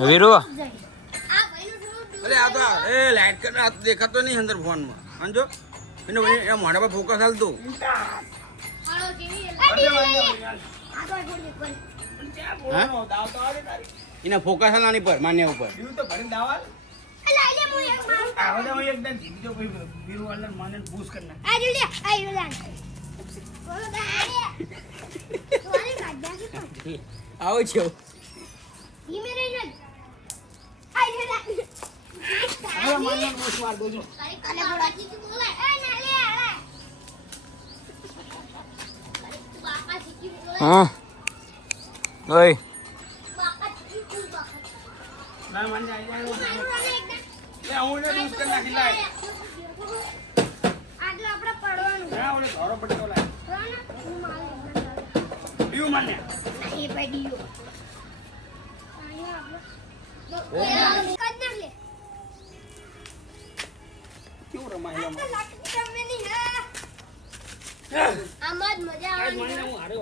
વીરુ અરે આ તો એ લાઈટ કર દેખાતો નહીં અંદર ફોન માં સમજો એને મોઢા પર ફોકસ હાલતું એના ફોકસ હાલવાની પર માન્ય ઉપર આવો છો હા ઓય આમાં જ મજા આવે